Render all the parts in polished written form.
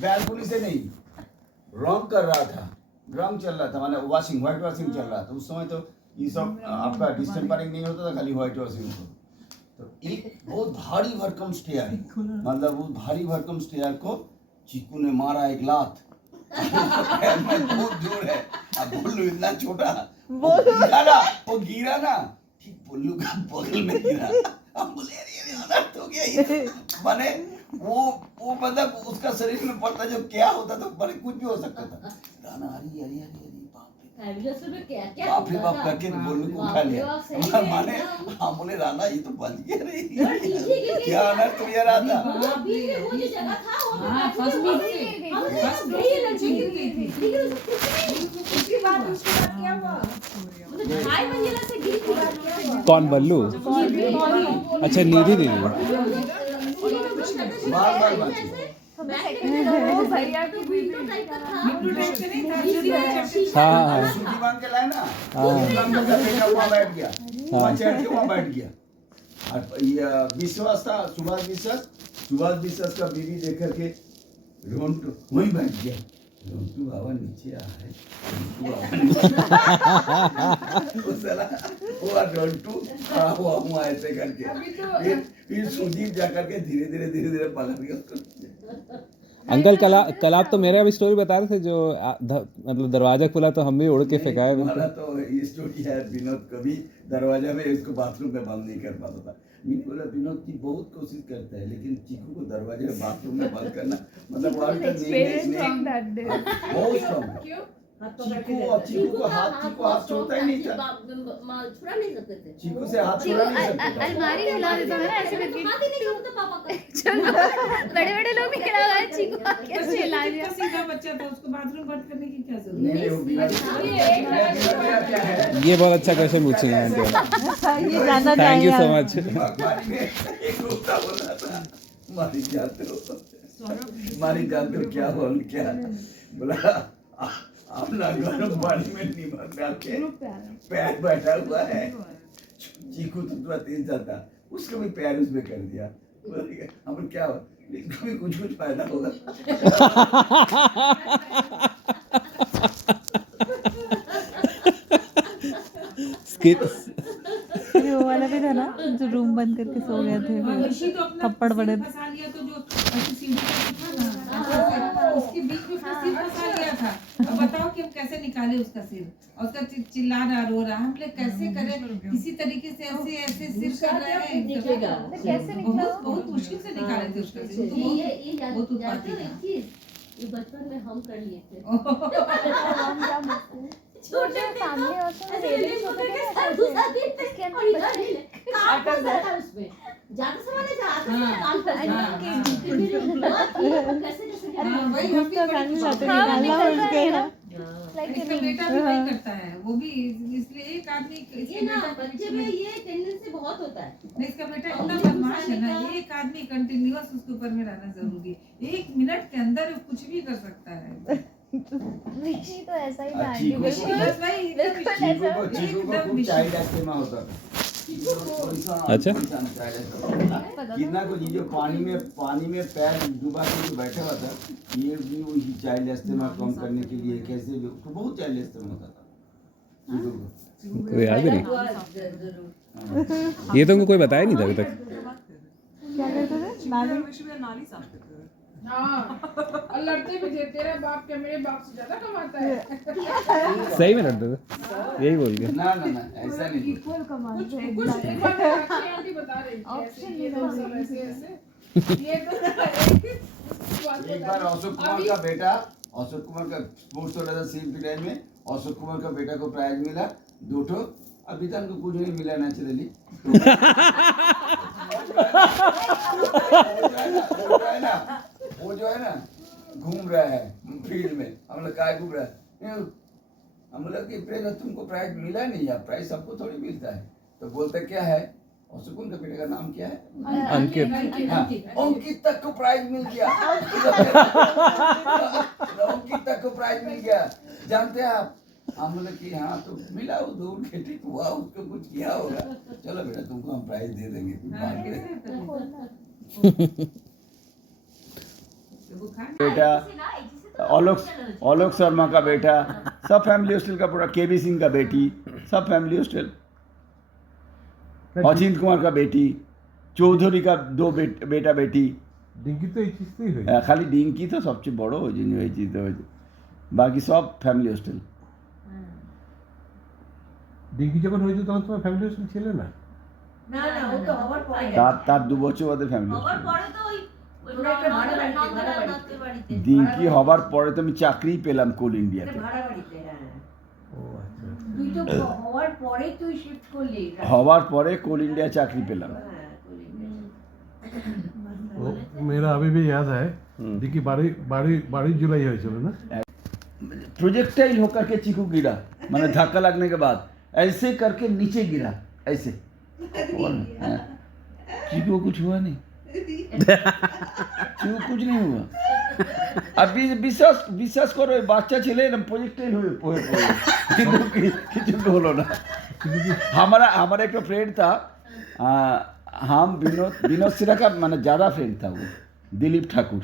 Balcony से नहीं, रंग कर रहा था, रंग चल रहा था, माने वॉशिंग, व्हाइट वॉशिंग चल रहा था उस समय। तो ये सब आपका डिस्टेम्परिंग नहीं होता था, खाली व्हाइट वॉशिंग होता। तो एक बहुत भारी भरकम स्टेयर, मतलब वो भारी भरकम स्टेयर को चीकू ने मारा एक लात। बहुत दूर है, अब बोलू इतना छोटा, वो गिरा ना ठीक बोलू का बगल में गिरा। अब बोले अरे अनर्थ हो गया ये, माने वो मतलब उसका शरीर में पड़ता जो क्या होता तो पर कुछ भी हो सकता था। राना हरी हरी हरी हरी बाप रे बाप करके बोलने को उठा लिया। माने हम बोले राना ये तो बच गया रे, क्या अनर्थ हो गया राना। कौन बल्लू? अच्छा निधि दीदी। हाँ के लाए ना, वहाँ बैठ गया, वहाँ चढ़ के वहाँ बैठ गया। और ये विश्वास था, सुभाष विश्वास का बीवी देख करके रोंटू वहीं बैठ गया। रोंटू बाबा नीचे आ है, रोंटू वो ऐसे करके फिर सुदीप जा करके धीरे धीरे पकड़ गया। अंकल कल आप तो मेरे अभी स्टोरी बता रहे थे जो मतलब दरवाजा खुला तो हम भी उड़ के फेंकाए। हमारा तो ये स्टोरी है, विनोद कभी दरवाजा में इसको बाथरूम में बंद नहीं कर पाता था। मैंने बोला विनोद की बहुत कोशिश करता है, लेकिन चीकू को दरवाजे में बाथरूम में बंद करना मतलब बहुत स्ट्रॉन्ग। चीकू को हाथ छोड़ता ही नहीं था, छुड़ा नहीं सकते थे चीकू से, हाथ छुड़ा नहीं सकते। अलमारी हिला देता है ना ऐसे करके, चलो बड़े लोग भी खिला रहे चीकू कैसे हिला दिया। सीधा बच्चा था, उसको बाथरूम बंद करने की क्या जरूरत नहीं। ये बहुत अच्छा क्वेश्चन पूछे हैं aunty, thank you so much. मारी जानते हो क्या बोल क्या बोला, अपना गर्म पानी में नीमक डाल के पैर बैठा हुआ है। चीकू तो तेज जाता, उसका भी पैर उसमें कर दिया। हम क्या इसको भी कुछ फायदा होगा। वो वाला भी था ना जो रूम बंद करके सो गए थे, थप्पड़ पड़े थे। उसके बीच में सिर फंसा लिया था। अब बताओ कि हम कैसे निकाले उसका सिर, और उसका चिल्ला रहा रो रहा, हम लोग कैसे करें किसी तरीके से, ऐसे सिर कर रहे हैं, कैसे निकला? बहुत मुश्किल से निकाले थे उसका सिर। बहुत उत्पाती था। ये बचपन में हम कर लिए थे। छोटे सामने और तो रेलिंग छोटे के साथ इसके अंदर उसमें ज्यादा समय नहीं जाता इसका बेटा भी वही करता है, वो भी इसलिए एक आदमी बच्चे में ये टेंडेंसी बहुत होता है। इसका बेटा इतना बदमाश है ना, एक आदमी कंटिन्यूअस उसके ऊपर में रहना जरूरी है। 1 मिनट के अंदर वो कुछ भी कर सकता है। ऋषि तो ऐसा ही था, चीकू को एकदम चाइल्ड एस्थमा होता था। अच्छा कितना को जो पानी में पैर डुबा के जो बैठा हुआ था, ये भी वही चाइल्ड एस्थमा कम करने के लिए कैसे उसको बहुत चाइल्ड एस्थमा होता था चीकू को। याद नहीं, ये तो उनको कोई बताया नहीं था अभी तक। क्या करते थे? हाँ, और लड़ते भी थे, तेरा बाप क्या मेरे बाप से ज्यादा कमाता है। सही में लड़ते थे, यही बोल के। ना ऐसा नहीं, इक्वल कमांड है। कुछ एक बार आंटी बता रही थी ऐसे ये तो सब ऐसे ये तो एक बार अशोक कुमार का स्पोर्ट्स हो रहा था सीन के टाइम में, अशोक कुमार का बेटा को प्राइज मिला 2 ठो, अभी तक को कुछ नहीं मिला नेचुरली। वो जो है ना घूम रहा है फील्ड में, हम लोग क्या घूम रहा है, हम लोग कि प्रेम तुमको प्राइज मिला नहीं, या प्राइज सबको थोड़ी मिलता है। तो बोलता क्या है, और सुकून का बेटे का नाम क्या है, अंकित। अंकित तक को प्राइज मिल गया। अंकित तक को प्राइज मिल गया, जानते हैं आप। हम बोले कि हाँ तो मिला, वो दूर के ठीक हुआ, उसको कुछ किया होगा, चलो बेटा तुमको हम प्राइज दे देंगे। बेटा, ऑलोक शर्मा का बेटा, सब फैमिली हॉस्टल का पूरा, केबी सिंह का बेटी, सब फैमिली हॉस्टल। अचिंत कुमार का बेटी, चौधरी का दो बेटा बेटी। ডিঙ্কি তো এই চিজতেই হয়েছে। খালি ডিঙ্কি তো সবচেয়ে বড় ওই জন্য হয়েছে, তো বাকি সব ফ্যামিলি হস্টেল। ডিঙ্কি যখন হয়েছে তখন তোমার ফ্যামিলি হোস্টেল ছিল না? না না, ও তো হওয়ার পরে তার 2 বছর বাদে ফ্যামিলি হওয়ার হস্টেল। পরে তো ওই নন্দনের বাড়িতে ডিঙ্কি হবার পরে তো আমি চাকরি পেলাম কোল ইন্ডিয়াতে। ভাড়া বাড়িতে। হ্যাঁ, ও আচ্ছা। তুই তো হওয়ার পরে তুই শিফট করলি। হবার পরে কোল ইন্ডিয়া চাকরি পেলাম। হ্যাঁ, করলি। वो मेरा अभी भी याद है डिक्की बारी जुलाई হয়েছিল না? प्रोजेक्टाइल होकर के चीकू गिरा, मैंने धक्का लगने के बाद ऐसे करके नीचे गिरा, ऐसे। हाँ। चीकू को कुछ हुआ नहीं, चीकू कुछ नहीं हुआ। अभी विश्वास करो, বাচ্চা ছেলে এরকম প্রজেক্টাইল হয়ে পড়ে, কিন্তু কিছু হলো না। हमारा एक फ्रेंड था, हम विनोद सिन्हा का मैंने ज़्यादा फ्रेंड था, वो दिलीप ठाकुर।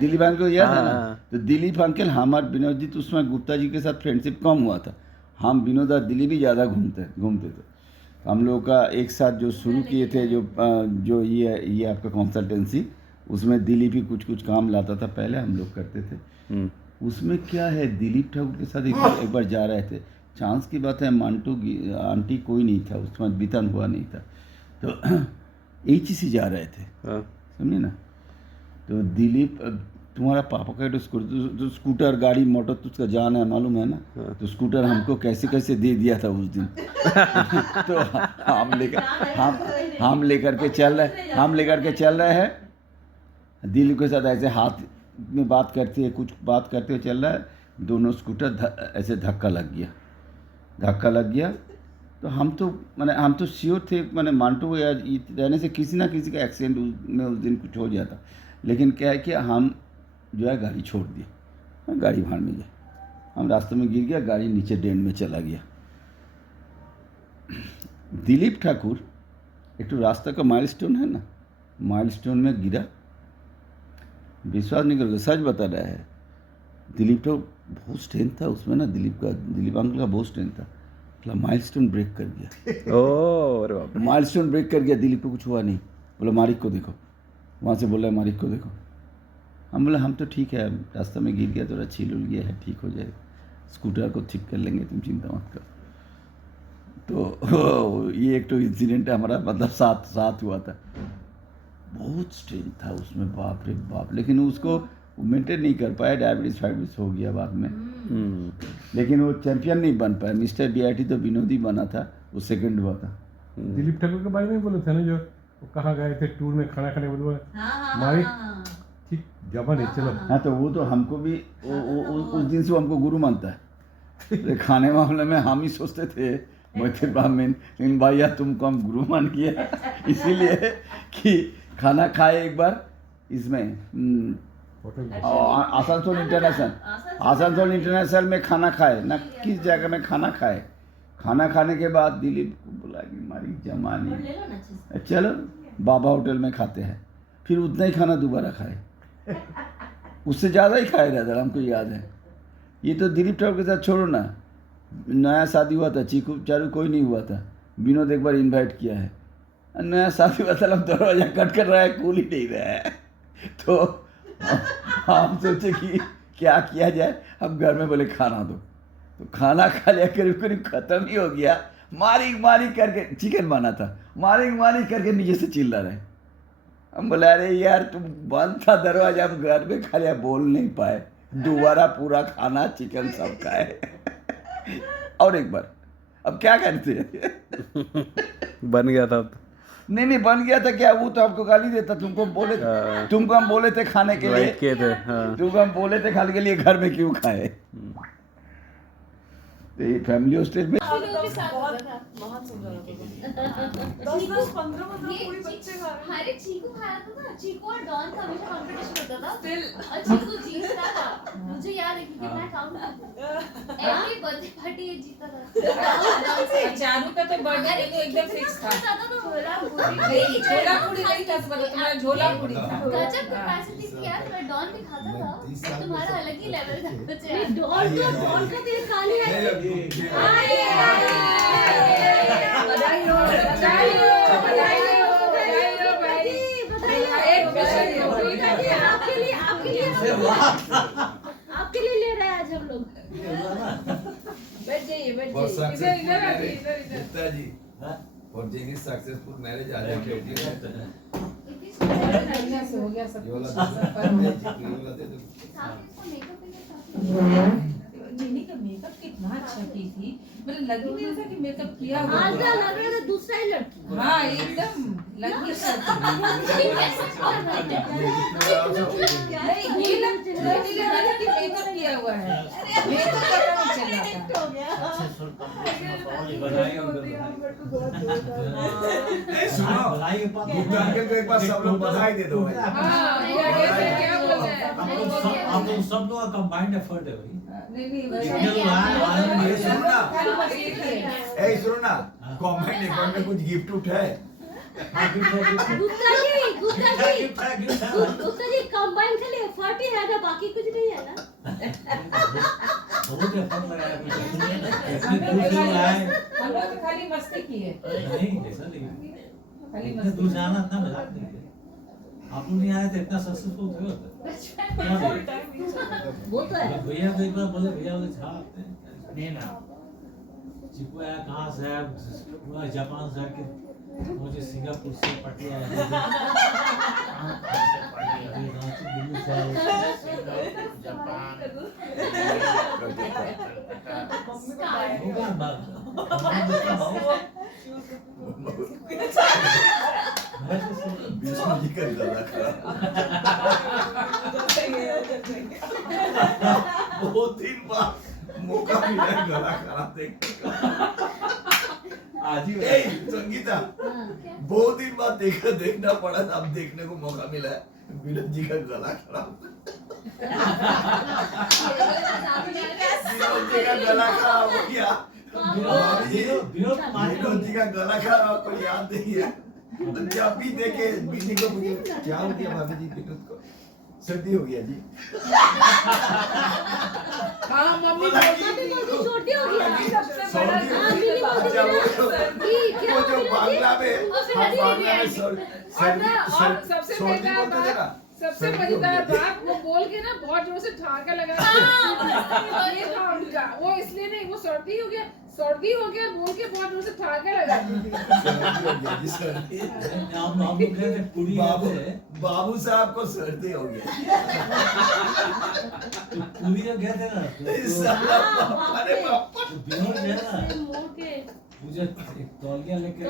दिलीप अंकल को याद है ना? तो दिलीप अंकल, हमारे विनोद जी तो उसमें गुप्ता जी के साथ फ्रेंडशिप कम हुआ था। हम विनोद और दिलीप ही ज़्यादा घूमते थे। हम लोग का एक साथ जो शुरू किए थे, जो ये आपका कंसल्टेंसी, उसमें दिलीप ही कुछ काम लाता था, पहले हम लोग करते थे। उसमें क्या है, दिलीप ठाकुर के साथ एक बार जा रहे थे, चांस की बात है, मांटू आंटी कोई नहीं था उसमें, वितन हुआ नहीं था, तो एक ही से जा रहे थे, समझे ना? तो दिलीप, तुम्हारा पापा का तो स्कूटर गाड़ी मोटर तो उसका जान है, मालूम है ना? तो स्कूटर हमको कैसे कैसे दे दिया था उस दिन। तो हम लेकर के चल रहे हैं, दिलीप के साथ ऐसे हाथ में बात करते हैं, कुछ बात करते हुए चल रहा है, दोनों स्कूटर ऐसे धक्का लग गया। तो हम तो श्योर थे, मैंने मांटू या रहने से किसी ना किसी का एक्सीडेंट में उस दिन कुछ हो जाता, लेकिन क्या है कि हम जो है गाड़ी छोड़ दी, गाड़ी भाड़ में गया, हम रास्ते में गिर गया, गाड़ी नीचे ड्रेन में चला गया। दिलीप ठाकुर एक तो रास्ता का माइलस्टोन है ना, माइलस्टोन में गिरा, विश्वास नहीं करोगे, सच बता रहा है। दिलीप तो बहुत स्ट्रेंथ था उसमें ना, दिलीप अंकल का बहुत स्ट्रेंथ था, माइलस्टोन ब्रेक कर गया। अरे बाप रे। माइलस्टोन ब्रेक कर गया, दिलीप को कुछ हुआ नहीं। बोला मारिक को देखो, वहाँ से बोला मारिक को देखो। हम बोला हम तो ठीक है, रास्ता में गिर गया, थोड़ा छील उल गया है, ठीक हो जाएगा, स्कूटर को ठीक कर लेंगे, तुम चिंता मत करो। तो ये एक तो इंसिडेंट हमारा मतलब साथ हुआ था। बहुत स्ट्रेंथ था उसमें, बाप रे बाप, लेकिन उसको मेंटेन नहीं कर पाया, डायबिटीज हो गया बाद में। लेकिन वो चैंपियन नहीं बन पाया। मिस्टर बीआईटी तो विनोदी बना था, वो सेकंड हुआ था। दिलीप ठाकुर के बारे में बोले थे ना, जो वो कहाँ गए थे टूर में खाना खाने, बोले मारी ठीक जमा नहीं, चलो। हाँ, तो वो तो हमको भी उस दिन से हमको गुरु मानता है। खाने मामले में हम ही सोचते थे लेकिन भैया तुमको हम गुरु मान किया, इसीलिए कि खाना खाए एक बार इसमें आसनसोल इंटरनेशनल में खाना खाए ना, किस जगह में खाना खाए। खाना खाने के बाद दिलीप को बोला कि हमारी जमानी, चलो बाबा होटल में खाते हैं। फिर उतना ही खाना दोबारा खाए, उससे ज़्यादा ही खाए रहता, हमको याद है। ये तो दिलीप ठाकुर के साथ छोड़ो ना, नया शादी हुआ था, चीकू चारू कोई नहीं हुआ था, विनोद एक बार इनवाइट किया है, नया शादी हुआ था, हम दरवाजा कट कर रहा है, कूल ही नहीं रहा है। तो हम सोचे कि क्या किया जाए, हम घर में बोले खाना दो, तो खाना खा लिया, करीब ख़त्म ही हो गया। मारी करके, चिकन बना था, मारी करके नीचे से चिल्ला रहे। हम बोले अरे यार तुम बंद था दरवाजा, हम घर में खा लिया, बोल नहीं पाए, दोबारा पूरा खाना चिकन सब खाए। और एक बार, अब क्या करते बन गया था। नहीं बन गया था क्या, वो तो आपको गाली देता, तुमको हम बोले थे खाने के लिए, तुमको हम बोले थे खाने के लिए, घर में क्यों खाए। तो ये फैमिली हॉस्टेल में के साथ होता था। हमारे चीकू खा रहा था ना, चीकू और डॉन का हमेशा कंपटीशन होता था और चीकू जीतता था। मुझे याद है क्योंकि मैं काउंट एवरी बर्थडे पार्टी ये जीता था। चारू का तो बर्थडे एकदम फिक्स था। झोला झोला पूरी नहीं था, तुम्हारा झोला पूरी था। गजब कैपेसिटी थी यार। मैं डॉन भी खाता था, तुम्हारा अलग ही लेवल था। डॉन का तो खा लिया। बधाई हो भाई। आपके लिए ले रहे हैं आज हम लोग। बैठ जाइए गुप्ता जी और जिंगी सक्सेसफुल मैरिज आ जाए बेटी से हो गया सब। ये वाला दे दो। जिनी का मेकअप कितना अच्छा की थी, मतलब लग ही नहीं रहा था कि मेकअप किया हुआ आज है। लग रहा था दूसरा ही लड़की। हाँ एकदम लग ही रहा था। नहीं ये लग नहीं रहा था कि मेकअप किया हुआ है, मेकअप पता नहीं चल रहा था। ए सुनो गुप्ता अंकल को एक बार सब लोग बधाई दे दो भाई। क्या बोल रहे हैं आप लोग सब लोग का कंबाइंड एफर्ट है भाई। नहीं नहीं जितने लोग आए ये सुनो ना नहीं ए सुनो ना कमेंट एफर्ट में कुछ गिफ्ट उठ है। गुप्ता जी कंबाइन खाली एफर्ट ही है ना, बाकी कुछ नहीं है ना। बहुत एफर्ट लगाया कुछ इतने दूर से आए हम लोग तो खाली मस्ती की है। नहीं ऐसा नहीं खाली इतने मस्ती दूर से आना इतना मजाक नहीं है। आप लोग नहीं आए थे इतना सक्सेसफुल थे क्या वो तो है। भैया को एक बार बोले भैया बोले छाप नहीं ना चिकू आया कहाँ से है पूरा जापान से आके मुझे सिंगापुर से पटिया आया दिल्ली से होगा बात विष्णु जी का गला खराब दो तीन बार मौका मिला है गला खराब देखने का। आज ही संगीता बहुत दिन बाद देखना पड़ा, अब देखने को मौका मिला है विनोद जी का गला खराब। विनोद जी का गला खराब हो गया। विनोद जी का गला खराब आपको याद नहीं है? जब भी देखे बीजी को मुझे क्या हो गया भाभी जी विनोद को सर्दी हो गया जी। हाँ मम्मी छोटी हो गया। वो जो बांग्ला में सबसे मजेदार बात वो बोल के ना बहुत जोर से ठहाका लगा ये था उनका। वो इसलिए नहीं, वो सर्दी हो गया बोल के बहुत जोर से ठहाका लगा। बाबू साहब को सर्दी हो गया। पूरी जो गए थे ना अरे पापा विनोद है ना मुझे एक तौलिया लेकर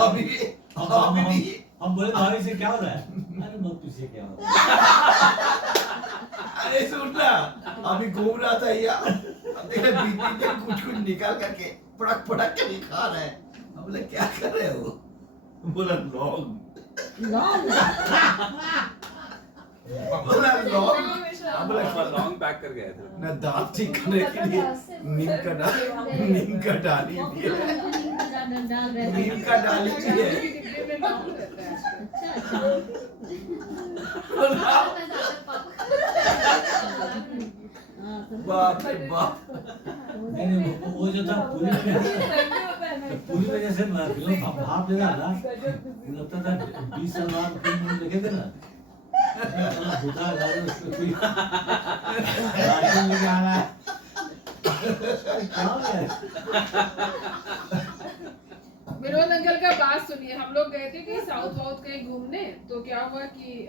अभी हम बोले भाभी से क्या हो रहा है? अरे मत पूछिए क्या हो रहा है। अरे सुन ना अभी घूम रहा था यार, बीच में कुछ निकाल करके पड़क के दिखा रहा है। हम बोले क्या कर रहे हो? बोला लॉन्ग बोला लॉन्ग पैक कर गए थे ना दांत ठीक करने के लिए नीम का डाली दिया, नीम का डाली चाहिए। बाप रे बाप। नहीं वो जो था पूरी वजह से भाप दे रहा था, लगता था 20 साल बाद फिल्म देखे थे ना बुता उसमें कोई लेके आ रहा है क्या हो गया? विनोद अंकल का बात सुनिए। हम लोग गए थे कि साउथ कहीं घूमने, तो क्या हुआ कि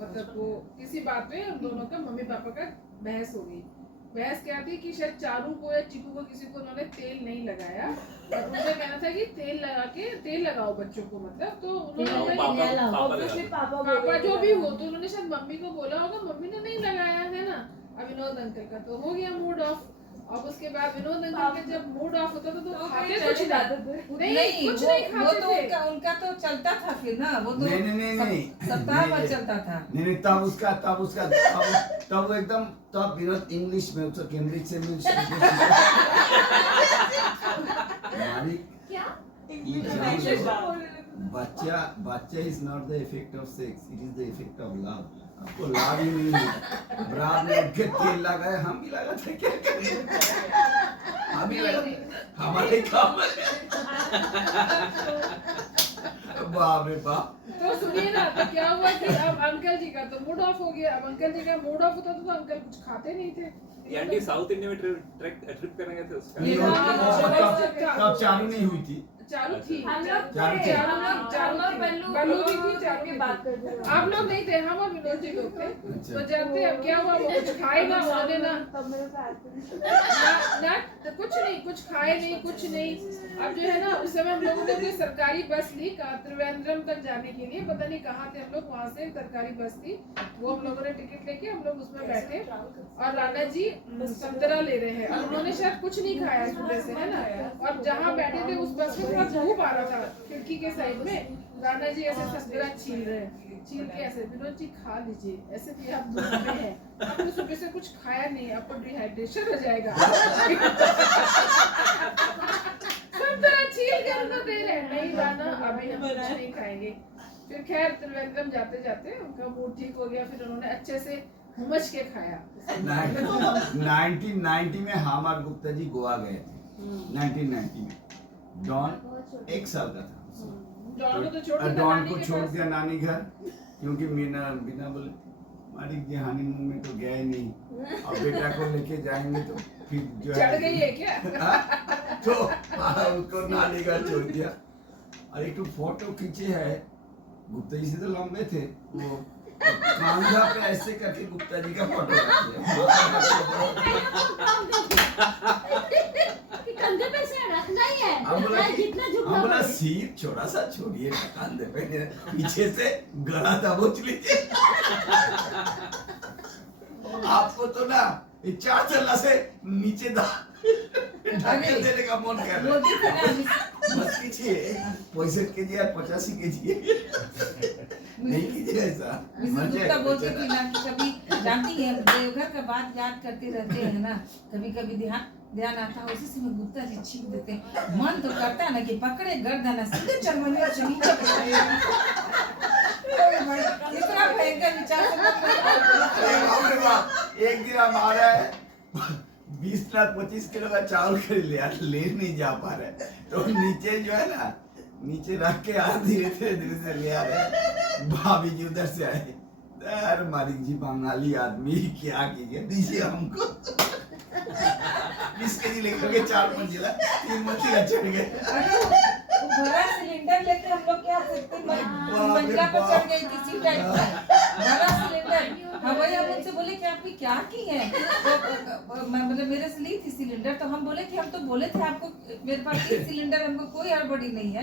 मतलब वो किसी बात पे हम दोनों का मम्मी पापा का बहस हो गई। बहस क्या थी कि शायद चारू को या चीकू को किसी को उन्होंने तेल नहीं लगाया और उनका कहना था कि तेल लगाओ बच्चों को, मतलब तो उन्होंने पापा जो भी हो, तो उन्होंने शायद मम्मी को बोला होगा, मम्मी ने नहीं लगाया है ना। अब विनोद अंकल का तो हो गया मूड ऑफ। अब उसके बाद विनोद अंकल के जब मूड ऑफ होता था तो खाते कुछ नहीं, कुछ नहीं वो खाते तो थे। उनका तो चलता था फिर ना, वो तो नहीं सप्ताह भर चलता था। नहीं तब वो एकदम, तब विनोद इंग्लिश में उसको कैम्ब्रिज से क्या बच्चा is not the effect of sex, it is the effect of love. आपको लाभ ही नहीं है। अब रात में उठ के तेल लगाए, हम भी लगा था, क्या करें, हम भी लगा, हमारे काम है। बाप रे बाप। तो सुनिए ना, तो क्या हुआ कि अब अंकल जी का तो मूड ऑफ हो गया। अब अंकल जी का मूड ऑफ होता तो अंकल कुछ खाते नहीं थे। ये आंटी साउथ इंडिया में ट्रिप करने गए थे उसका। नहीं, तब चालू नहीं हुई थी, चालू थी, बल्लू भी थी, चालू की बात कर रहे हैं। आप लोग नहीं थे, हम और विनोद जी लोग थे। तो जानते हैं अब क्या हुआ, वो कुछ खाए ना, उन्होंने ना तो कुछ खाए नहीं, कुछ नहीं। अब जो है ना, उस समय हम लोगों ने कोई सरकारी बस ली त्रिवेंद्रम तक जाने के लिए, पता नहीं कहाँ थे हम लोग, वहाँ से सरकारी बस थी, वो हम लोगों ने टिकट लेके हम लोग उसमें बैठे और राणा जी संतरा ले रहे हैं और उन्होंने शायद कुछ नहीं खाया सुबह से, है ना। और जहाँ बैठे थे उस बस में थोड़ा धूप आ रहा था खिड़की के साइड में, राणा जी ऐसे संतरा छील रहे हैं, छील के ऐसे, विनोद जी खा लीजिए, ऐसे भी आप धूप में हैं, आपने सुबह से कुछ खाया नहीं, आपको डिहाइड्रेशन हो जाएगा। संतरा छील के उनको दे रहे हैं, नहीं राणा अभी हम कुछ नहीं खाएंगे। फिर खैर त्रिवेंद्रम जाते जाते उनका मूड ठीक हो गया, फिर उन्होंने अच्छे से घुमच के खाया। 1990 में हम और गुप्ता जी गोवा गए थे। 1990 में डॉन 1 साल का था। डॉन को छोड़ दिया नानी घर, क्योंकि बिना बोले मालिक जी हनीमून में तो गए नहीं, अब बेटा को लेके जाएंगे तो फिर जो चढ़ गई है क्या? तो उसको नानी घर छोड़ दिया। और एक तो फोटो खींचे है, गुप्ता जी से तो लंबे थे, वो कांधा पे ऐसे करके गुप्ता जी का फोटो रखे कंधे पे से रखना ही है, जितना झुकना बोला सिर छोटा सा छोड़िए, कंधे पे पीछे से गला दबोच लीजिए। आपको तो ना 4 चला से नीचे ढकेल देने का मन कर रहा है। मत कीजिए, 65 kg या 85 kg नहीं कीजिए ऐसा। गुप्ता बोलती थी ना कि कभी जानती है, देवघर का बात याद करते रहते हैं ना, कभी कभी ध्यान आता है, उसी से में गुप्ता जी छीन देते हैं। मन तो करता है ना कि पकड़े गर्दन सीधे चरमनिया से नीचे इतना भयंकर विचार। एक दिन हमारा 20 लाख 25 किलो का चावल खरीद लिया, ले नहीं जा पा रहे, तो नीचे जो है ना, नीचे रख के धीरे से ले आ रहे। भाभी जी उधर से आए, अरे मालिक जी बंगाली आदमी क्या कीजिए, दीजिए हमको। 20 kg लेकर के 4 मंजिला 3 मंजिला चढ़ गए। भरा सिलेंडर लेके हम लोग क्या सकते, मंजिला पर चढ़ गए किसी टाइप का भरा सिलेंडर। हाँ वही हम उनसे बोले कि आपकी क्या की है, मतलब मेरे से ली थी सिलेंडर, तो हम बोले कि हम तो बोले थे आपको मेरे पास 1 सिलेंडर, हमको कोई हड़बड़ी नहीं है,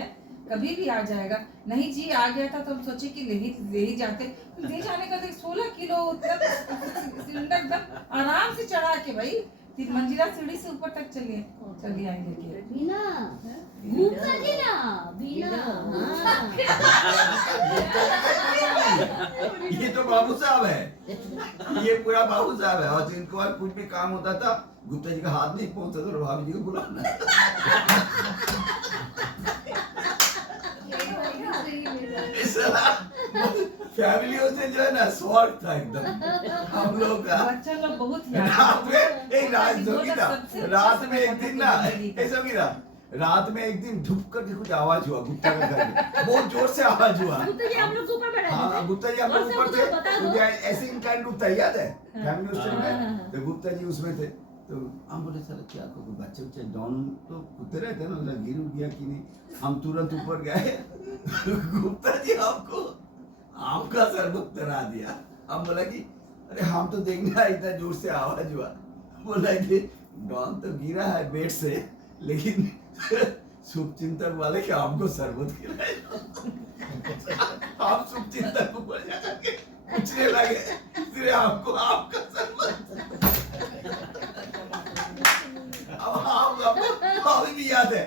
कभी भी आ जाएगा। नहीं जी आ गया था तो हम सोचे कि ले ही जाते, ले जाने का 16 किलो सिलेंडर एकदम आराम से चढ़ा के भाई 3 मंजिला सीढ़ी से ऊपर तक चलिए आएंगे। बिना गुप्ता जी ना बिना, ये तो बाबू साहब है, ये पूरा बाबू साहब है। और जिनको और कुछ भी काम होता था, गुप्ता जी का हाथ नहीं पहुंचता था, भाभी जी को बुलाना। फैमिली से जो है ना स्वर्ग था एकदम हम लोग का। बच्चा लोग बहुत रात में एक दिन ना ऐसा भी था, रात में एक दिन धुप करके कुछ आवाज हुआ गुप्ता के घर में, बहुत जोर से आवाज हुआ। गुप्ता जी आप लोग ऊपर बैठे थे? हाँ गुप्ता जी आप लोग ऊपर थे, मुझे ऐसे इन काइंड रूप था, याद है फैमिली उस टाइम में, तो गुप्ता जी उसमें थे। तो हम बोले सर क्या करो, बच्चे बच्चे डाउन तो कुत्ते रहते हैं ना, गिर गया कि नहीं। हम तुरंत ऊपर गए, गुप्ता जी आपको आम का शरबत करा दिया। हम बोला कि अरे हम तो देखना इतना जोर से आवाज हुआ, बोला कि डॉन तो गिरा है बेड से, लेकिन शुभचिंतक वाले कि आपको शरबत खिलाए। आप शुभचिंतक को बोल जाके पूछने लगे इसलिए आपको आपका शरबत। अब अभी भी याद है,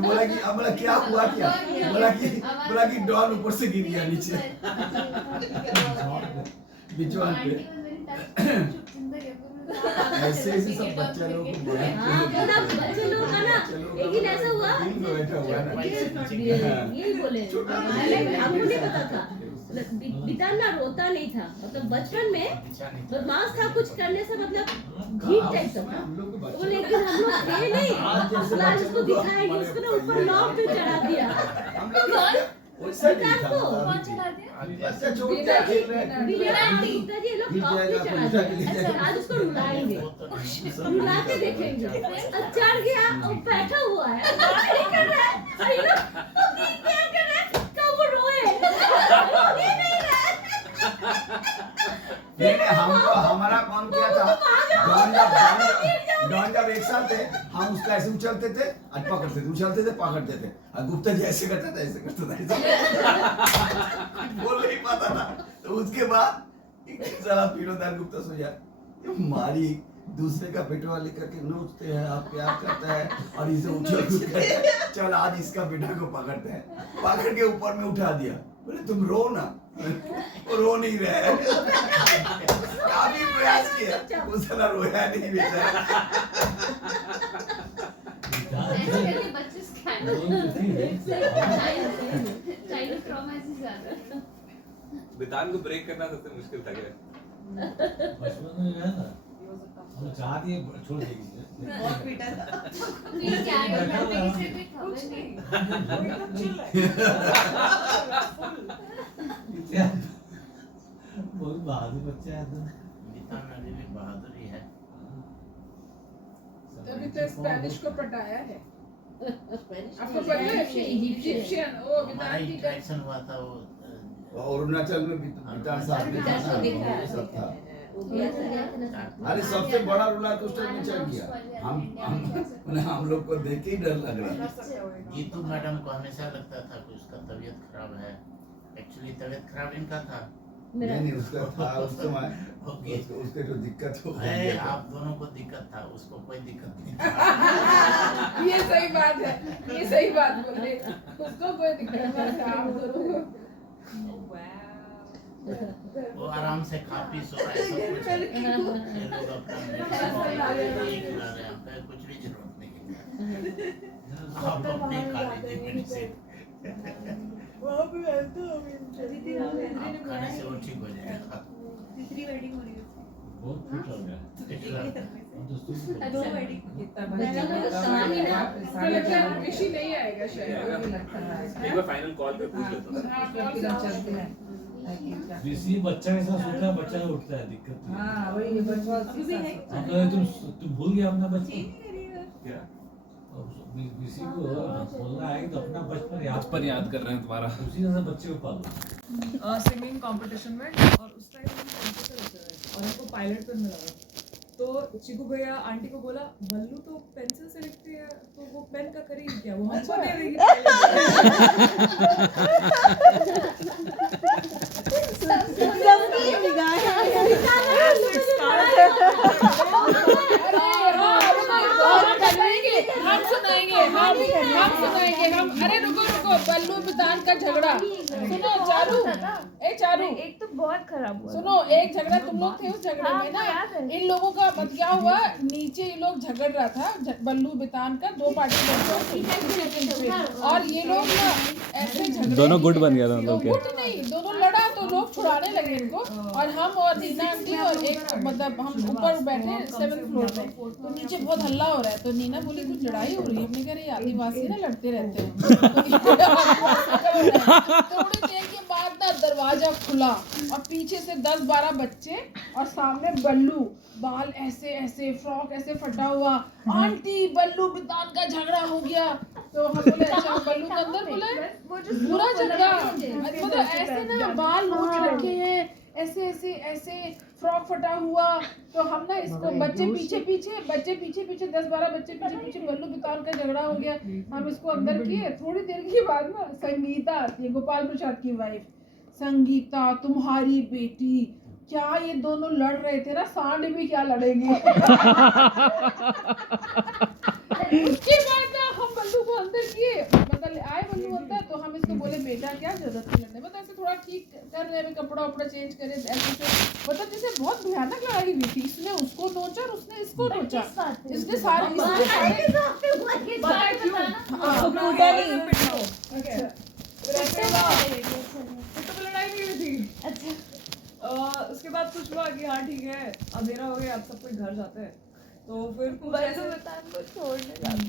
बोला कि बोला क्या हुआ क्या, बोला कि डॉन ऊपर से गिर गया नीचे बिचवान पे। ऐसे ऐसे सब बच्चे लोग को बोला बच्चे लोग का ना एक दिन ऐसा हुआ, यही बोले हमको नहीं पता था, बितान ना रोता नहीं था, मतलब बचपन में बदमाश था, कुछ करने से मतलब ढीठ टाइप का था। वो लेकिन हम लोग थे नहीं, लाल उसको दिखाएंगे, उसको ना ऊपर लॉक पे चढ़ा दिया। बितान को कौन चढ़ा दिया? पिताजी पिताजी लोग लॉक पे चढ़ा दिया। आज उसको रुलाएंगे, रुला के देखेंगे। चढ़ गया और बैठा हुआ है, नहीं कर रहा है, क्या कर रहा है, कब वो रोए ये नहीं रहा। नहीं हमको हमारा कौन किया था, डॉन जब एक साथ थे, हम उसका ऐसे उछलते थे और पकड़ते थे, उछलते थे पकड़ते थे, और गुप्ता जी ऐसे करता था, ऐसे करता था, बोल नहीं पाता था। तो उसके बाद एक साला पीरोदार गुप्ता सोचा मारी दूसरे का पेटवा लेकर के नोचते हैं, आप प्यार करता है और इसे उछल कूद करते हैं, चल आज इसका बेटा को पकड़ते हैं, पकड़ के ऊपर में उठा दिया। बोले तुम रो ना, वो रो नहीं रहे, काफी प्रयास किया, वो साला रोया नहीं बेचारा। ऐसे करके बच्चे चाइल्ड ट्रॉमा ऐसे ज्यादा। बितान को ब्रेक करना सबसे मुश्किल था क्या? बचपन में है ना, हम चाहते हैं छोड़ देगी बहुत पीटा था, ये क्या है घर में किसी को खबर नहीं। बहुत बहादुर बच्चा है। तो बितान अभी भी बहादुरी है। अभी तो स्पेनिश को पटाया है, आपको पता है? इजिप्शियन वो हमारा बितान की इंटरेक्शन हुआ था, वो अरुणाचल में बितान साहब ने था, ये सब था। अरे सबसे बड़ा रोलर कोस्टर में चढ़ गया, हम लोग को देख के ही डर लग रहा था। गीतू मैडम को हमेशा लगता था कि उसका तबीयत खराब है, एक्चुअली तबीयत खराब इनका था। नहीं उसका था उस समय, उसके जो दिक्कत हो गई, आप दोनों को दिक्कत था, उसको कोई दिक्कत नहीं था। ये सही बात है, ये सही बात बोले, उसको कोई दिक्कत नहीं था, आप दोनों को। वो आराम से खा पी सो रहा है, सब कुछ है। ये लोग अपना कुछ भी जरूरत नहीं, आप अपने खा लीजिए मेडिसिन, आप खाने से वो ठीक हो जाएगा। तीसरी वेडिंग हो रही है, बहुत फिट हो गया। ऋषि नहीं आएगा शायद, एक बार फाइनल कॉल पे पूछ लेता हूँ। ऋषि बच्चा के साथ सोता है, बच्चा उठता है, दिक्कत नहीं। हाँ वही बचवा हम कहे तुम भूल गया अपना बचपन क्या? ऋषि को बोलना है तो अपना बचपन याद कर रहे हैं तुम्हारा, उसी तरह बच्चे को पालो। सिंगिंग कंपटीशन में, और उस टाइम और हमको पायलट पेन मिला था, तो चिकू भैया आंटी को बोला बल्लू तो पेंसिल से लिखती है, तो वो पेन का करेगी क्या, वो हमको दे देगी। हम सुनाएंगे हम। अरे रुको बल्लू बितान का झगड़ा सुनो, चारू चारू, एक तो बहुत खराब हुआ। सुनो, एक झगड़ा तुम लोग थे, उस झगड़े में ना इन लोगों का मत क्या हुआ, नीचे ये लोग झगड़ रहा था, बल्लू बितान का दो पार्टी, और ये लोग ना ऐसे झगड़े, दोनों गुट बन गया था हम लोग के। गुट नहीं, दोनों लड़ा तो लोग छुड़ाने लगे इनको, और हम और नीना आंटी और एक मतलब हम ऊपर बैठे 7th फ्लोर पे, तो नीचे बहुत हल्ला हो रहा है, तो नीना बोली कुछ लड़ाई हो रही है, हमने कह रहे आदिवासी ना लड़ते रहते हैं। थोड़ी देर के बाद ना दरवाजा खुला और पीछे से 10-12 बच्चे और सामने बल्लू, बाल ऐसे ऐसे, फ्रॉक ऐसे फटा हुआ, आंटी बल्लू बितान का झगड़ा हो गया। तो हम बोले अच्छा, बल्लू के अंदर बोले पूरा झगड़ा, मतलब ऐसे ना बाल नोच रखे हैं, ऐसे ऐसे ऐसे फ्रॉक फटा हुआ, तो हम ना इसको बच्चे पीछे पीछे 10-12 बच्चे पीछे पीछे बल्लू बितान का झगड़ा हो गया, हम इसको अंदर किए। थोड़ी देर के बाद ना संगीता आती है, गोपाल प्रसाद की वाइफ, संगीता तुम्हारी बेटी, क्या ये दोनों लड़ रहे थे ना, सांड भी क्या लड़ेंगे। उसके बाद ना हम बल्लू को अंदर किए, मतलब आए बल्लू अंदर, तो हम इसको बोले बेटा क्या जरूरत है लड़ने, मतलब ऐसे थोड़ा ठीक कर रहे हैं, कपड़ा वपड़ा चेंज करे, ऐसे मतलब जैसे बहुत भयानक लड़ाई हुई थी। इसने उसको नोचा और उसने इसको नोचा, इसने सारे लड़ाई नहीं हुई थी। उसके बाद कुछ हुआ कि हाँ ठीक है अंधेरा हो गया, अब सब कोई घर जाते हैं, तो फिर कुछ ऐसे को छोड़ने जाते।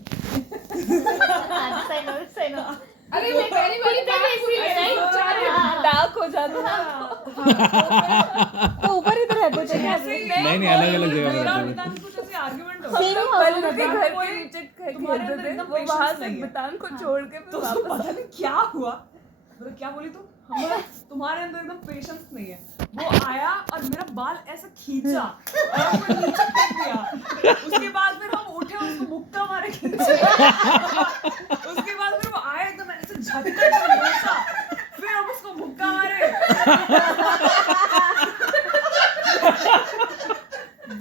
अरे वो पहली वाली बात पूरी डार्क हो जाता ना, तो ऊपर ही तो रहते थे। नहीं अलग-अलग जगह पे मेरा रहते थे। बितान कुछ ऐसे आर्गुमेंट हो बल्लू के घर के नीचे खेलते थे, एकदम वो वहां patience से नहीं है। बितान को छोड़ के तो फिर उसको वापस पता नहीं क्या हुआ, मतलब क्या बोली तू, हम बोला तुम्हारे अंदर एकदम पेशेंस नहीं है। वो आया और मेरा बाल ऐसा खींचा और उसको नीचे फेंक दिया। उसके बाद फिर हम उठे, उसको मुक्का मारे खींचे। उसके बाद फिर वो आया एकदम ऐसे झटके से लोचा, फिर हम उसको मुक्का मारे।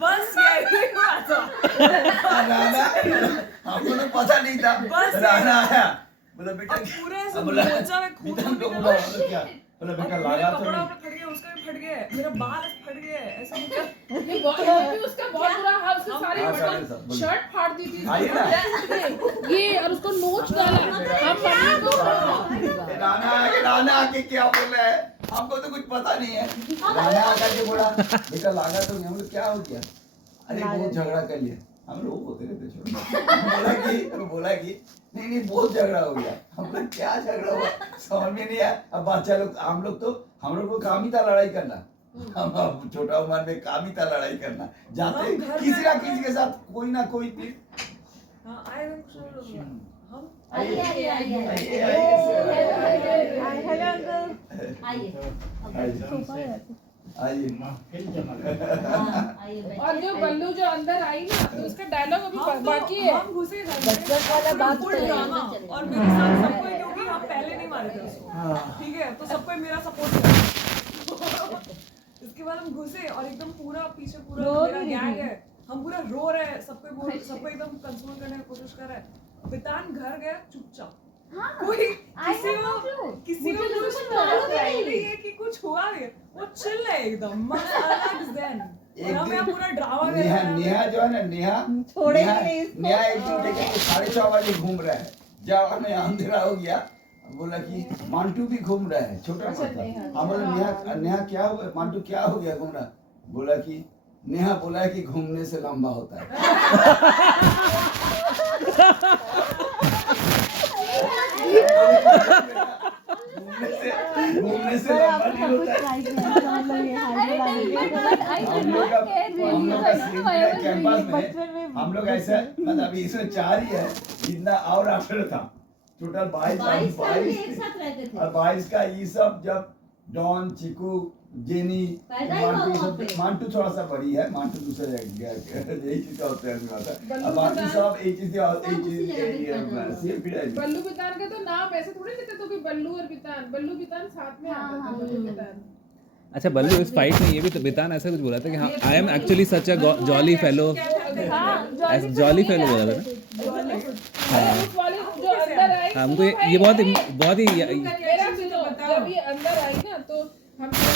बस यही हुआ था। राना हमको तो पता नहीं था, बस राना आया बोला बेटा, पूरे ऐसे बोला लोचा में खून बितान को निकल बोला रहा है। क्या, बोला बेटा मेरा लगा तो कपड़ा नहीं। फट गया, उसका भी फट गया, मेरा बाल फट गया, ऐसा मुझे ये भी उसका बहुत बुरा हाल, उसके सारे हाँ, सारे बटन सब, बोलिए। शर्ट फाड़ दी थी आइए ना। ये, और उसको नोच डाला। हम मम्मी को राना आके क्या बोला है, हमको तो कुछ पता नहीं है। राना आकर के बोला बेटा लगा तो नहीं, हम लोग क्या हो गया, अरे बहुत झगड़ा कर लिया, हम लोग होते रहते छोड़, बोला कि नहीं बहुत झगड़ा हो गया। हम लोग क्या झगड़ा हुआ समझ में नहीं आया। अब बच्चा लोग हम लोग को काम ही था लड़ाई करना, हम छोटा उम्र में काम ही था लड़ाई करना, जाते किसी ना किसी के साथ कोई ना कोई थी। हाँ आए हम कुछ और हम आइए हेलो अंकल, आइए और जो बल्लू जो अंदर आई ना, तो उसका डायलॉग अभी बाकी है। हम घुसे घर में फुल ड्रामा, और मेरे साथ सबको, क्योंकि हम पहले नहीं मारे थे उसको, ठीक है, तो सबको मेरा सपोर्ट किया। इसके बाद हम घुसे और एकदम पूरा पीछे पूरा मेरा गैंग है, हम पूरा रो रहे हैं, सबको एकदम कंसोल करने की कोशिश कर रहे हैं। बितान घर गया चुपचाप, कोई किसी को कुछ मालूम नहीं है कि कुछ हुआ है, वो चिल है एकदम मस्त अलग zen। और हमें पूरा ड्रामा नेहा जो है ना, नेहा एक दिन लेके 6:30 बजे घूम रहा है, जब हमें अंधेरा हो गया बोला कि मांटू भी घूम रहा है, छोटा मोटा। हम बोले नेहा क्या हो गया, मांटू क्या हो गया घूम रहा, बोला कि नेहा बोला है कि घूमने से लंबा होता है। घूमने से लंबा नहीं होता है। हम लोग ऐसा मतलब इसमें 4 ही है, जितना और आफ्टर था टोटल 22 और 22 का ये सब जब डॉन, चिकू, जेनी, मांटू थोड़ा सा बड़ी है, मांटू दूसरे यही चीज का होता है, बाकी सब एक चीज बल्लू बितान का तो नाम ऐसे थोड़ी लेते तो कि बल्लू और बितान साथ में आता था। बल्लू बितान अच्छा बल्लू इस फाइट में ये भी तो बितान ऐसा कुछ बोला था कि हाँ I am actually such a jolly fellow, jolly fellow बोला था ना। हाँ हमको ये बहुत ही जब ये अंदर आई ना, तो हम थोड़ा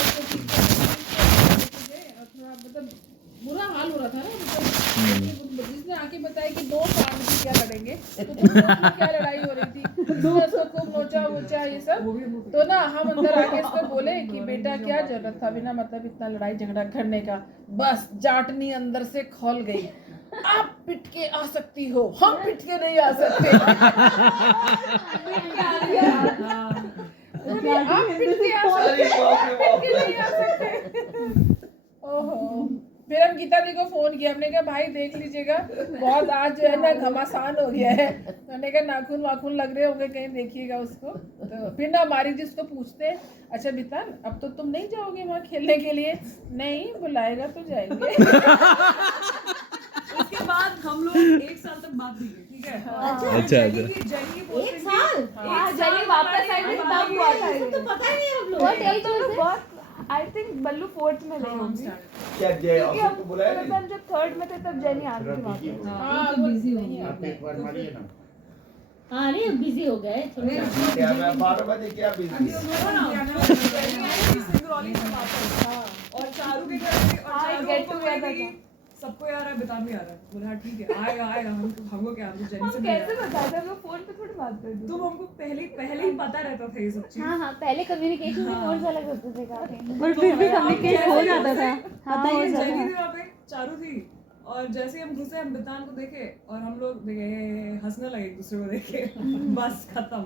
मतलब बुरा हाल हो रहा था ना, जिसने आके बताया कि 2 सांड भी क्या लड़ेंगे, तो क्या लड़ाई हो रही थी, खूब लोचा वोचा ये सब। तो ना हम अंदर आके इसको बोले कि बेटा क्या जरूरत था बिना मतलब इतना लड़ाई झगड़ा करने का, बस जाटनी अंदर से खोल गई, आप पिट के आ सकती हो, हम पिट के नहीं आ सकते। फिर फिर हम गीता दी को फोन किया, हमने कहा भाई देख लीजिएगा बहुत आज जो है ना घमासान हो गया है, तो हमने कहा नाखून वाखून लग रहे होंगे कहीं, देखिएगा उसको। तो फिर ना हमारी जिसको पूछते हैं अच्छा बितान अब तो तुम नहीं जाओगे वहाँ खेलने के लिए? नहीं, बुलाएगा तो जाएंगे। उसके बाद हम लोग 1 साल तक बात नहीं की, ठीक है? अच्छा। एक साल जली वापस आई थी तब हुआ था, तो पता ही नहीं हम लोग What else was there? I think Ballu 4th में रही होंगी, क्या जय ऑफिस को बुलाया मतलब नहीं? हम जब 3rd में थे तब जेनी आ रही थी वहाँ पे। हाँ तो बिजी हो गई। आप एक बार मारिए ना। हाँ नहीं बिजी हो गए क्या मैं 12 बजे क्या बिजी? सिंगरौली से वापस और चारू के घर पे, और हाँ, चारू get को together बोली कि सबको यार है, बितान भी आ रहा है। बोला हाँ ठीक है, आएगा हमको क्या, हमको जेनी से हम मिलना कैसे है। बताते, हम लोग फोन पे थोड़ी बात करते तुम हमको पहले ही पता रहता था ये सब चीज। हाँ पहले कम्युनिकेशन भी बहुत अलग होते थे काफी, पर फिर भी communicate हो जाता था। हाँ हो जेनी जाता थी वहाँ पे, चारू थी, और जैसे ही हम घुसे हम बितान को देखे और हम लोग देखे हंसने लगे एक दूसरे को देखे। बस खत्म।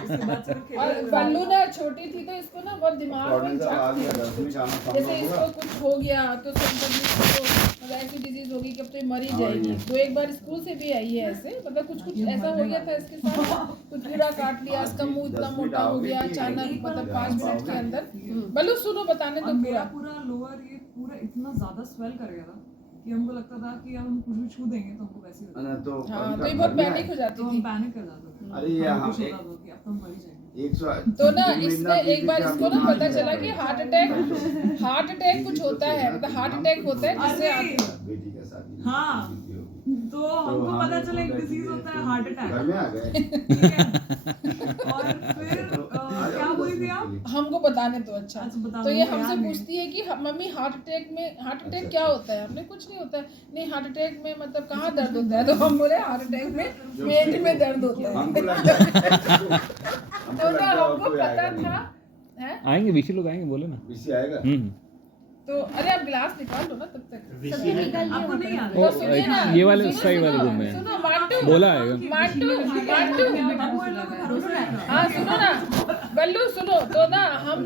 उसके बाद से हम और खेलने बल्लू ना छोटी थी तो इसको ना बहुत दिमाग में कोऑर्डिनेटर आ गया छाप 10वीं का आना जैसे संभव इसको होगा। कुछ हो गया तो मतलब ऐसी डिजीज होगी कि अब तो ये मर ही जाएगी। तो एक बार स्कूल से भी आई है ऐसे, मतलब कुछ ऐसा हो गया था इसके साथ, कुछ कीड़ा काट लिया, इसका मुंह इतना मोटा हो गया अचानक, मतलब 5 मिनट के अंदर। बल्लू सुनो बताने और तो मेरा पूरा पूरा लोअर ये पूरा इतना ज्यादा स्वेल कर गया था कि हमको लगता था कि हम कुछ भी छू देंगे तो हमको वैसे ही होता तो हाँ तो ये उनका बहुत घर में पैनिक हो जाती तो हम थी। पैनिक कर जाते थे। अरे ये हमको हम कुछ एक- होता था कि अब तो हम मर ही जाएंगे। 100 तो ना दिन में इसमें एक बार इसको ना पता चला कि हार्ट अटैक कुछ होता है, मतलब हार्ट अटैक होता है जिससे अरे! आप बेटी का शादी हाँ। तो हमको पता चला एक डिजीज होता है हार्ट घर अटैक, में आ गए। ठीक है? और फिर क्या बोली थी आप? हमको बताने तो अच्छा। अच्छा, बता तो दो, ये याद हमसे नहीं। पूछती है कि मम्मी हार्ट अटैक क्या होता है? हमने कुछ नहीं होता है। नहीं हार्ट अटैक में मतलब कहाँ दर्द होता है? तो हम बोले हार्ट अटैक में पेट में दर्द होता है। हमको लगता है तो ना हमको पता था है। आएंगे विशी लोग आएंगे, बोले ना। विषय आएगा। तो अरे आप गिलास निकाल लो ना तब तक। सबसे निकल आपको नहीं आ ओ, रहा? तो सुनिए ना, ये वाले सुनो, साइड वाले सुनो, रूम में सुनो मांटू बोला आएगा। मांटू हमको इन लोगों का भरोसा नहीं था। हाँ सुनो ना बल्लू सुनो, तो ना हम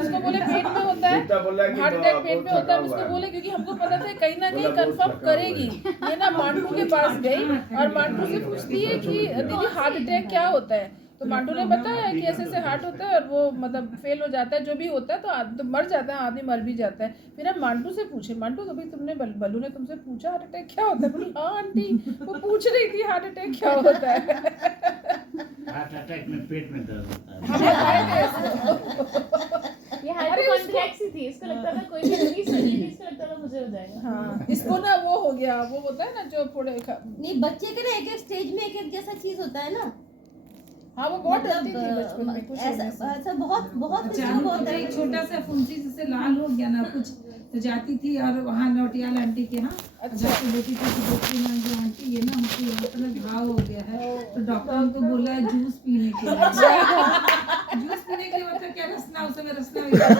उसको बोले पेट में होता है गीता बोला कि हार्ट अटैक बहुत पेट में होता है। हम थका उसको हुआ बोले है। क्योंकि हमको पता था कहीं ना कहीं बोला बहुत कंफर्म थका हुआ करेगी। ये ना मांटू के पास गई और मांटू से पूछती है कि दीदी हार्ट अटैक क्या होता है? तो मांटू ने बताया कि ऐसे ऐसे हार्ट होता है और वो मतलब फेल हो जाता है, जो भी होता है तो मर जाता है, आदमी मर भी जाता है। फिर हम मांटू से पूछे, मांटू कभी तुमने बल्लू ने तुमसे पूछा हार्ट अटैक क्या होता है? बोली हाँ आंटी, वो पूछ रही थी हार्ट अटैक क्या होता है। हार्ट अटैक में पेट में दर्द होता है। हम बताएंगे इसको। ये अरे हाइपोकॉन्ड्रियाक्स ही थी, इसको लगता था कोई भी डिजीज होगी, इसको लगता था मुझे हो जाएगा। हाँ इसको ना वो हो गया, वो होता है ना जो थोड़े नहीं बच्चे के ना एक एक स्टेज में एक एक जैसा चीज होता है ना। हाँ वो बहुत डरती थी बचपन में कुछ ऐसा होने से। ऐसा बहुत बहुत चारू बहुत को एक छोटा सा फुंसी जैसे लाल हो गया ना कुछ, तो जाती थी और वहाँ नौटियाल आंटी के यहाँ जाके बोलती थी कि डॉक्टर ने जो आंटी ये ना हमको यहाँ पर ना घाव हो गया है, तो डॉक्टर हमको बोला है जूस पीने के लिए। जूस पीने के लिए मतलब क्या, रसना उस समय रसना बोलती थी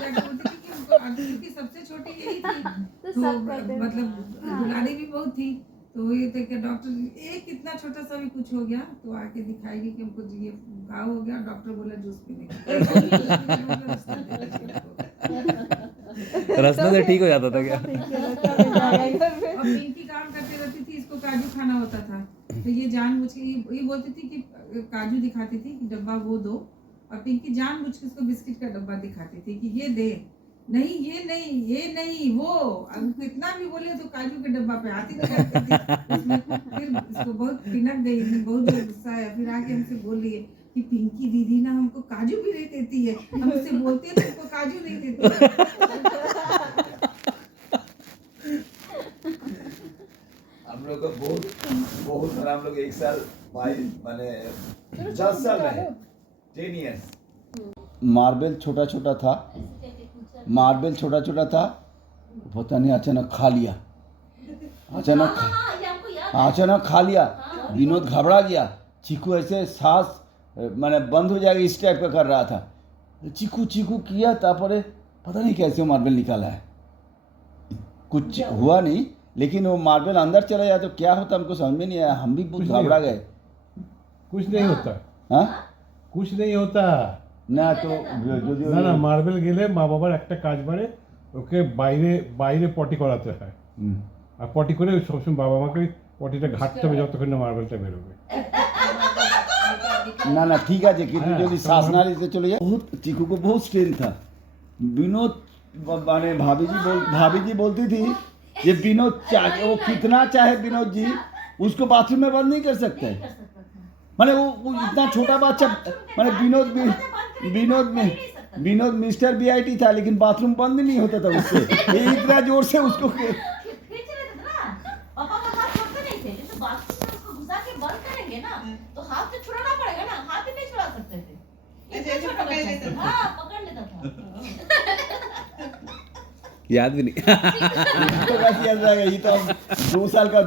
कि हमको क्योंकि सबसे छोटी यही थी तो तो सब कहते हैं। मतलब दुलारी भी बहुत थी। तो ये थे कि डॉक्टर एक इतना छोटा सा भी कुछ हो गया तो आके दिखाएगी कि हमको ये घाव हो गया, डॉक्टर बोला जूस पीने रसना से ठीक हो जाता था क्या? और पिंकी काम करती रहती थी, इसको काजू खाना होता था, तो ये जानबूझ के ये बोलती थी कि काजू दिखाती थी कि डब्बा वो दो, और पिंकी जानबूझ के इसको बिस्किट का डब्बा दिखाती थी कि ये दे, नहीं ये नहीं वो, अब कितना भी बोले तो काजू के डब्बा पे हाथ ही लगाती थी उसमें। फिर इसको बहुत पिनक गई, बहुत जोर गुस्सा है, फिर आके हमसे बोल रही है कि पिंकी दीदी ना हमको काजू भी नहीं देती है, हमसे बोलती है तो हमको काजू नहीं देती है। हम लोग को बहुत सारा, हम लोग 1 साल भाई माने 10 साल रहे, 10 years। मार्बल छोटा छोटा था, मार्बल छोटा छोटा था, पता नहीं अचानक खा लिया, अचानक खा लिया। विनोद घबरा गया, चीकू ऐसे सांस मैंने बंद हो जाएगा इस टाइप का कर रहा था। चीकू चीकू किया, तापर पता नहीं कैसे वो मार्बल निकाला है, कुछ हुआ नहीं, लेकिन वो मार्बल अंदर चला जाए तो क्या होता हमको समझ में नहीं आया, हम भी बहुत घबरा गए। कुछ नहीं होता, हाँ कुछ नहीं होता। না তো যদি না না মার্বেল গেলে মা বাবার একটা কাজ বাড়ে, ওকে বাইরে বাইরে পটি করাতে হয়, হুম। আর পটি করে সবসময় বাবা মাকে পটিটা ঘাটতে হবে যতক্ষণ না মার্বেলটা বেরোবে। না না ঠিক আছে, কিন্তু হ্যাঁ, যদি শাসনারিতে চলে যায়, बहुत चीकू को बहुत स्ट्रेंथ था। विनोद माने भाभी जी बोलती थी ये विनोद चाहे वो कितना चाहे विनोद जी उसको बाथरूम में बंद नहीं कर सकते। माने वो इतना छोटा बच्चा, माने विनोद मिस्टर बीआईटी था, लेकिन बाथरूम बंद नहीं होता था उससे, ये इतना जोर से उसको खींच रहे थे ना, पापा का हाथ छोड़ते नहीं थे, जैसे बाथरूम में उसको घुसा के बंद करेंगे ना तो हाथ से छुड़ाना पड़ेगा ना, हाथ ही नहीं छुड़ा सकते थे। हाँ, पकड़ लेता था। याद भी नहीं। तो बस याद रहेगा, ये तो अब 2 साल का